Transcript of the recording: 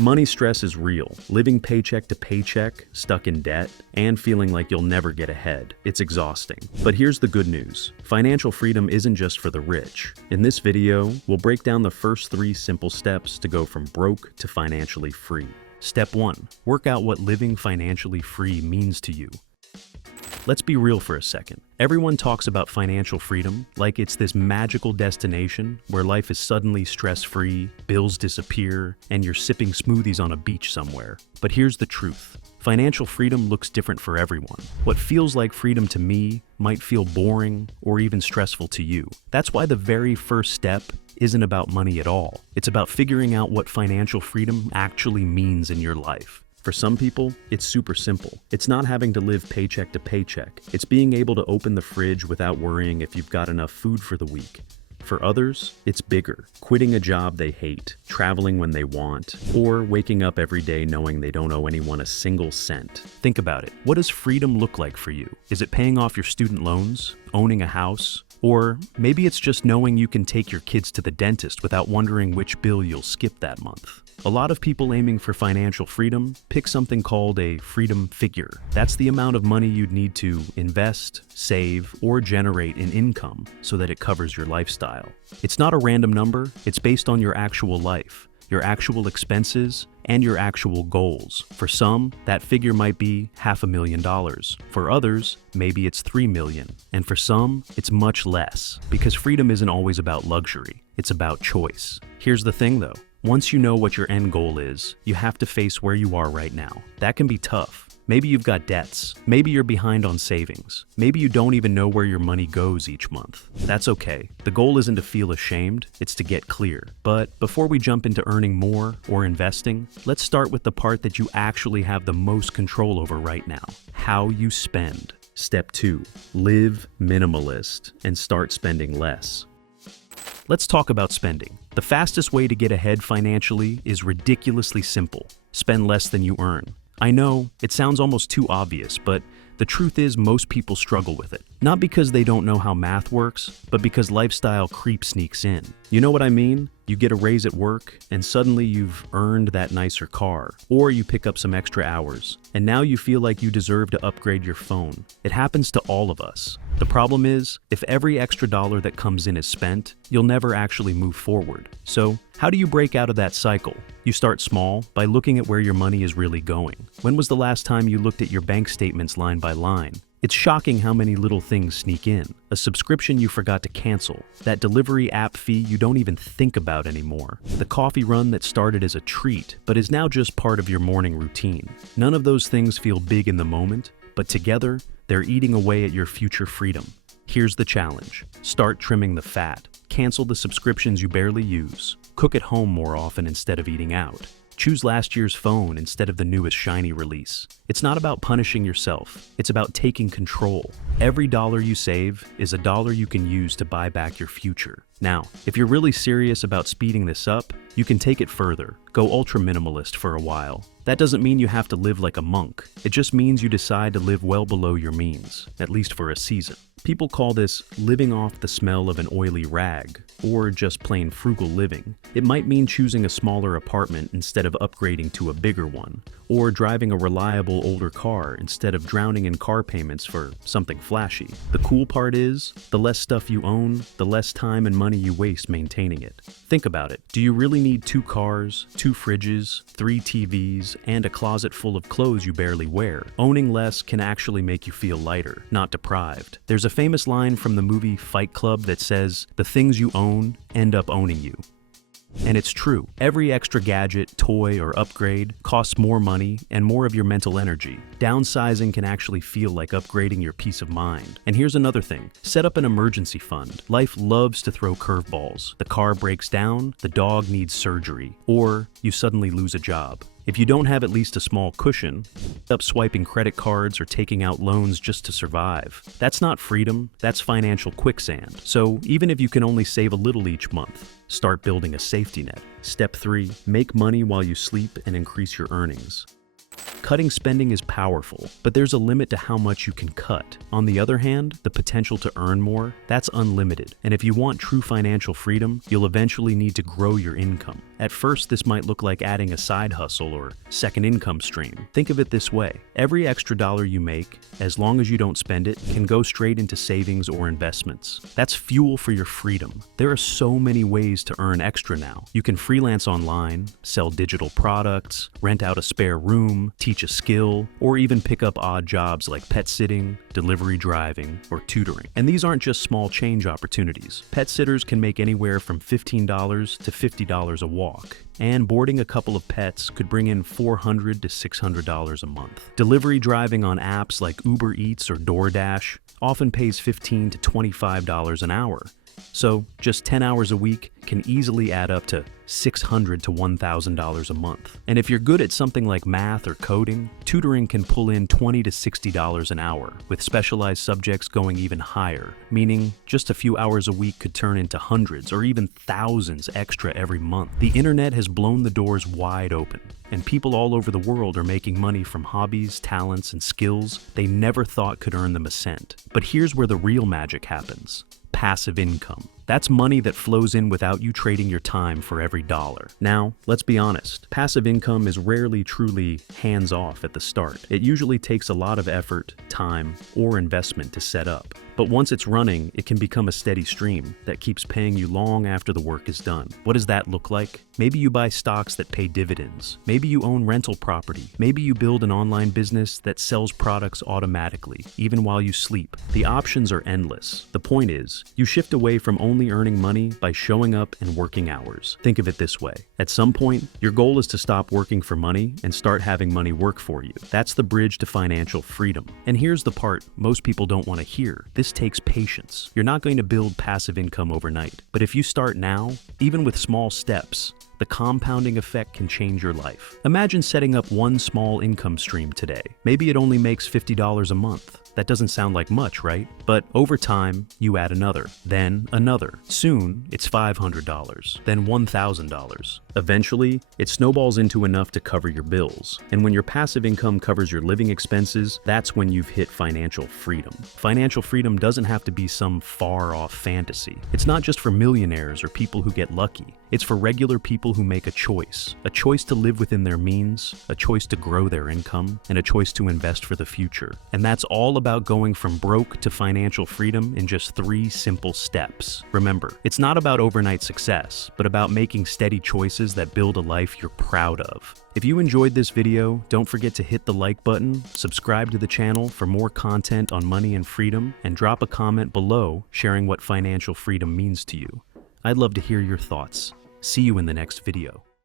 Money stress is real. Living paycheck to paycheck, stuck in debt, and feeling like you'll never get ahead. It's exhausting. But here's the good news. Financial freedom isn't just for the rich. In this video, we'll break down the first 3 simple steps to go from broke to financially free. Step 1. Work out what living financially free means to you. Let's be real for a second. Everyone talks about financial freedom like it's this magical destination where life is suddenly stress-free, bills disappear, and you're sipping smoothies on a beach somewhere. But here's the truth. Financial freedom looks different for everyone. What feels like freedom to me might feel boring or even stressful to you. That's why the very first step isn't about money at all. It's about figuring out what financial freedom actually means in your life. For some people, it's super simple. It's not having to live paycheck to paycheck. It's being able to open the fridge without worrying if you've got enough food for the week. For others, it's bigger. Quitting a job they hate, traveling when they want, or waking up every day knowing they don't owe anyone a single cent. Think about it. What does freedom look like for you? Is it paying off your student loans? Owning a house? Or maybe it's just knowing you can take your kids to the dentist without wondering which bill you'll skip that month. A lot of people aiming for financial freedom pick something called a freedom figure. That's the amount of money you'd need to invest, save, or generate in income so that it covers your lifestyle. It's not a random number, it's based on your actual life, your actual expenses, and your actual goals. For some, that figure might be $500,000. For others, maybe it's $3 million. And for some, it's much less, because freedom isn't always about luxury, it's about choice. Here's the thing though. Once you know what your end goal is, you have to face where you are right now. That can be tough. Maybe you've got debts. Maybe you're behind on savings. Maybe you don't even know where your money goes each month. That's okay. The goal isn't to feel ashamed, it's to get clear. But before we jump into earning more or investing, let's start with the part that you actually have the most control over right now: how you spend. Step 2. Live minimalist and start spending less. Let's talk about spending. The fastest way to get ahead financially is ridiculously simple. Spend less than you earn. I know, it sounds almost too obvious, but the truth is most people struggle with it. Not because they don't know how math works, but because lifestyle creep sneaks in. You know what I mean? You get a raise at work, and suddenly you've earned that nicer car. Or you pick up some extra hours, and now you feel like you deserve to upgrade your phone. It happens to all of us. The problem is, if every extra dollar that comes in is spent, you'll never actually move forward. So, how do you break out of that cycle? You start small by looking at where your money is really going. When was the last time you looked at your bank statements line by line? It's shocking how many little things sneak in. A subscription you forgot to cancel, that delivery app fee you don't even think about anymore, the coffee run that started as a treat but is now just part of your morning routine. None of those things feel big in the moment, but together, they're eating away at your future freedom. Here's the challenge. Start trimming the fat. Cancel the subscriptions you barely use. Cook at home more often instead of eating out. Choose last year's phone instead of the newest shiny release. It's not about punishing yourself. It's about taking control. Every dollar you save is a dollar you can use to buy back your future. Now, if you're really serious about speeding this up, you can take it further. Go ultra minimalist for a while. That doesn't mean you have to live like a monk. It just means you decide to live well below your means, at least for a season. People call this living off the smell of an oily rag, or just plain frugal living. It might mean choosing a smaller apartment instead of upgrading to a bigger one, or driving a reliable older car instead of drowning in car payments for something flashy. The cool part is, the less stuff you own, the less time and money you waste maintaining it. Think about it. Do you really need 2 cars, 2 fridges, 3 TVs, and a closet full of clothes you barely wear? Owning less can actually make you feel lighter, not deprived. There's a famous line from the movie Fight Club that says, "The things you own end up owning you." And it's true. Every extra gadget, toy, or upgrade costs more money and more of your mental energy. Downsizing can actually feel like upgrading your peace of mind. And here's another thing. Set up an emergency fund. Life loves to throw curveballs. The car breaks down, the dog needs surgery, or you suddenly lose a job. If you don't have at least a small cushion, up swiping credit cards or taking out loans just to survive. That's not freedom, that's financial quicksand. So even if you can only save a little each month, start building a safety net. Step 3, make money while you sleep and increase your earnings. Cutting spending is powerful, but there's a limit to how much you can cut. On the other hand, the potential to earn more, that's unlimited. And if you want true financial freedom, you'll eventually need to grow your income. At first, this might look like adding a side hustle or second income stream. Think of it this way: every extra dollar you make, as long as you don't spend it, can go straight into savings or investments. That's fuel for your freedom. There are so many ways to earn extra now. You can freelance online, sell digital products, rent out a spare room, teach a skill, or even pick up odd jobs like pet sitting, delivery driving, or tutoring. And these aren't just small change opportunities. Pet sitters can make anywhere from $15 to $50 a walk. And boarding a couple of pets could bring in $400 to $600 a month. Delivery driving on apps like Uber Eats or DoorDash often pays $15 to $25 an hour. So just 10 hours a week can easily add up to $600 to $1,000 a month. And if you're good at something like math or coding, tutoring can pull in $20 to $60 an hour, with specialized subjects going even higher, meaning just a few hours a week could turn into hundreds or even thousands extra every month. The internet has blown the doors wide open, and people all over the world are making money from hobbies, talents, and skills they never thought could earn them a cent. But here's where the real magic happens: passive income. That's money that flows in without you trading your time for every dollar. Now, let's be honest, passive income is rarely truly hands-off at the start. It usually takes a lot of effort, time, or investment to set up. But once it's running, it can become a steady stream that keeps paying you long after the work is done. What does that look like? Maybe you buy stocks that pay dividends. Maybe you own rental property. Maybe you build an online business that sells products automatically, even while you sleep. The options are endless. The point is, you shift away from only earning money by showing up and working hours. Think of it this way: at some point, your goal is to stop working for money and start having money work for you. That's the bridge to financial freedom. And here's the part most people don't want to hear: this takes patience. You're not going to build passive income overnight, but if you start now, even with small steps, the compounding effect can change your life. Imagine setting up one small income stream today. Maybe it only makes $50 a month. That doesn't sound like much, right? But over time, you add another, then another. Soon, it's $500, then $1,000. Eventually, it snowballs into enough to cover your bills. And when your passive income covers your living expenses, that's when you've hit financial freedom. Financial freedom doesn't have to be some far-off fantasy. It's not just for millionaires or people who get lucky. It's for regular people who make a choice to live within their means, a choice to grow their income, and a choice to invest for the future. And that's all about going from broke to financial freedom in just 3 simple steps. Remember, it's not about overnight success, but about making steady choices that build a life you're proud of. If you enjoyed this video, don't forget to hit the like button, subscribe to the channel for more content on money and freedom, and drop a comment below sharing what financial freedom means to you. I'd love to hear your thoughts. See you in the next video.